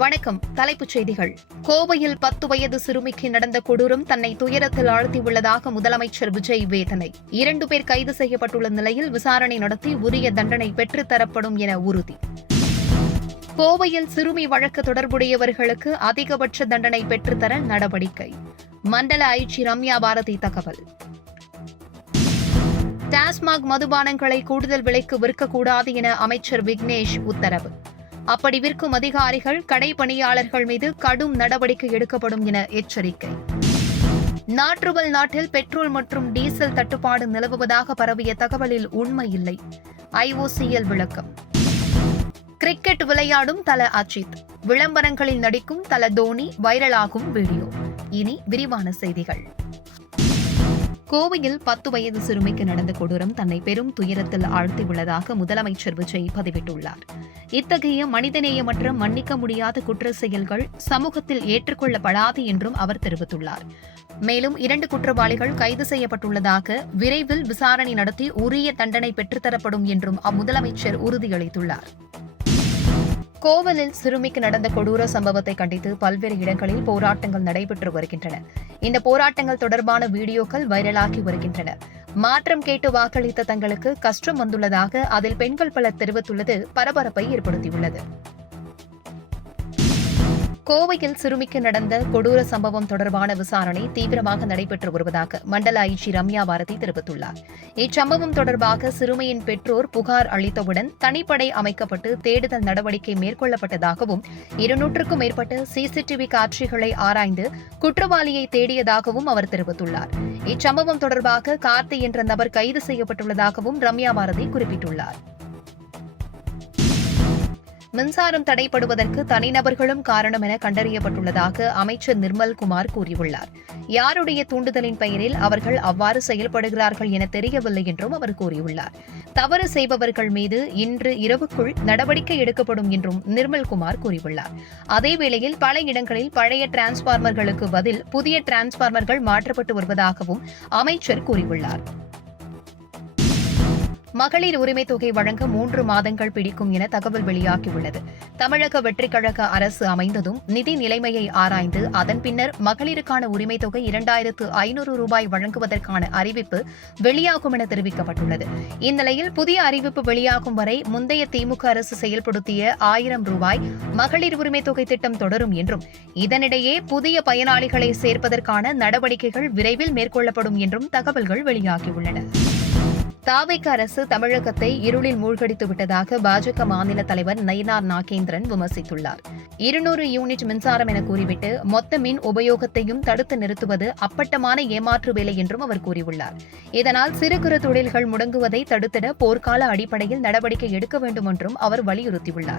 வணக்கம். தலைப்புச் செய்திகள். கோவையில் 10 வயது சிறுமிக்கு நடந்த கொடூரம் தன்னை துயரத்தில் ஆழ்த்தியுள்ளதாக முதலமைச்சர் விஜய் வேதனை. 2 பேர் கைது செய்யப்பட்டுள்ள நிலையில் விசாரணை நடத்தி உரிய தண்டனை பெற்றுத்தரப்படும் என உறுதி. கோவையில் சிறுமி வழக்கு தொடர்புடையவர்களுக்கு அதிகபட்ச தண்டனை பெற்றுத்தர நடவடிக்கை. மண்டல ஐஜி ரம்யா பாரதி தகவல். டாஸ்மாக் மதுபானங்களை கூடுதல் விலைக்கு விற்கக்கூடாது என அமைச்சர் விக்னேஷ் உத்தரவு. அப்படி விற்கும் அதிகாரிகள் கடை பணியாளர்கள் மீது கடும் நடவடிக்கை எடுக்கப்படும் என எச்சரிக்கை. நாற்றுவல் நாட்டில் பெட்ரோல் மற்றும் டீசல் தட்டுப்பாடு நிலவுவதாக பரவிய தகவலில் உண்மை இல்லை. IOCL விளக்கம். கிரிக்கெட் விளையாடும் தல அஜித், விளம்பரங்களில் நடிக்கும் தல தோனி வைரலாகும் வீடியோ. இனி விரிவான செய்திகள். கோவையில் 10 வயது சிறுமிக்கு நடந்த கொடூரம் தன்னை பெரும் துயரத்தில் ஆழ்த்தியுள்ளதாக முதலமைச்சர் விஜய் பதிவிட்டுள்ளார். இத்தகைய மனிதநேயமற்ற மன்னிக்க முடியாத குற்ற செயல்கள் சமூகத்தில் ஏற்றுக்கொள்ளப்படாது என்றும் அவர் தெரிவித்துள்ளார். மேலும் 2 குற்றவாளிகள் கைது செய்யப்பட்டுள்ளதாக விரைவில் விசாரணை நடத்தி உரிய தண்டனை பெற்றுத்தரப்படும் என்றும் அம்முதலமைச்சர் உறுதியளித்துள்ளார். கோவையில் சிறுமிக்கு நடந்த கொடூர சம்பவத்தை கண்டித்து பல்வேறு இடங்களில் போராட்டங்கள் நடைபெற்று வருகின்றன. இந்த போராட்டங்கள் தொடர்பான வீடியோக்கள் வைரலாகி வருகின்றன. மாற்றம் கேட்டு வாக்களித்த தங்களுக்கு கஷ்டம் வந்துள்ளதாக அதில் பெண்கள் பலர் தெரிவித்துள்ளது பரபரப்பை ஏற்படுத்தியுள்ளது. கோவையில் சிறுமிக்கு நடந்த கொடூர சம்பவம் தொடர்பான விசாரணை தீவிரமாக நடைபெற்று வருவதாக மண்டல ஐஜி ரம்யா பாரதி தெரிவித்துள்ளார். இச்சம்பவம் தொடர்பாக சிறுமியின் பெற்றோர் புகார் அளித்தவுடன் தனிப்படை அமைக்கப்பட்டு தேடுதல் நடவடிக்கை மேற்கொள்ளப்பட்டதாகவும் 200க்கும் மேற்பட்ட CCTV காட்சிகளை ஆராய்ந்து குற்றவாளியை தேடியதாகவும் அவர் தெரிவித்துள்ளார். இச்சம்பவம் தொடர்பாக கார்த்தி என்ற நபர் கைது செய்யப்பட்டுள்ளதாகவும் ரம்யா பாரதி குறிப்பிட்டுள்ளார். மின்சாரம் தடைப்படுவதற்கு தனிநபர்களும் காரணம் என கண்டறியப்பட்டுள்ளதாக அமைச்சர் நிர்மல்குமார் கூறியுள்ளார். யாருடைய தூண்டுதலின் பெயரில் அவர்கள் அவ்வாறு செயல்படுகிறார்கள் என தெரியவில்லை என்றும் அவர் கூறியுள்ளார். தவறு செய்பவர்கள் மீது இன்று இரவுக்குள் நடவடிக்கை எடுக்கப்படும் என்றும் நிர்மல்குமார் கூறியுள்ளார். அதேவேளையில் பல இடங்களில் பழைய டிரான்ஸ்பார்மர்களுக்கு பதில் புதிய டிரான்ஸ்பார்மர்கள் மாற்றப்பட்டு வருவதாகவும் அமைச்சர் கூறியுள்ளார். மகளிர் உரிமைத் தொகை வழங்க 3 மாதங்கள் பிடிக்கும் என தகவல் வெளியாகியுள்ளது. தமிழக வெற்றிக் கழக அரசு அமைந்ததும் நிதி நிலைமையை ஆராய்ந்து அதன் பின்னர் மகளிருக்கான உரிமைத் தொகை 2500 ரூபாய் வழங்குவதற்கான அறிவிப்பு வெளியாகும் என தெரிவிக்கப்பட்டுள்ளது. இந்நிலையில் புதிய அறிவிப்பு வெளியாகும் வரை முந்தைய திமுக அரசு செயல்படுத்திய 1000 ரூபாய் மகளிர் உரிமைத் தொகை திட்டம் தொடரும் என்றும் இதனிடையே புதிய பயனாளிகளை சேர்ப்பதற்கான நடவடிக்கைகள் விரைவில் மேற்கொள்ளப்படும் என்றும் தகவல்கள் வெளியாகியுள்ளன. தாவேக அரசு தமிழகத்தை இருளில் மூழ்கடித்து விட்டதாக பாஜக மாநில தலைவர் நயினார் நாகேந்திரன் விமர்சித்துள்ளார். 200 யூனிட் மின்சாரம் என கூறிவிட்டு மொத்த மின் உபயோகத்தையும் தடுத்து நிறுத்துவது அப்பட்டமான ஏமாற்று வேலை என்றும் அவர் கூறியுள்ளார். இதனால் சிறு குறு தொழில்கள் முடங்குவதை தடுத்திட போர்க்கால அடிப்படையில் நடவடிக்கை எடுக்க வேண்டும் என்றும் அவர் வலியுறுத்தியுள்ளார்.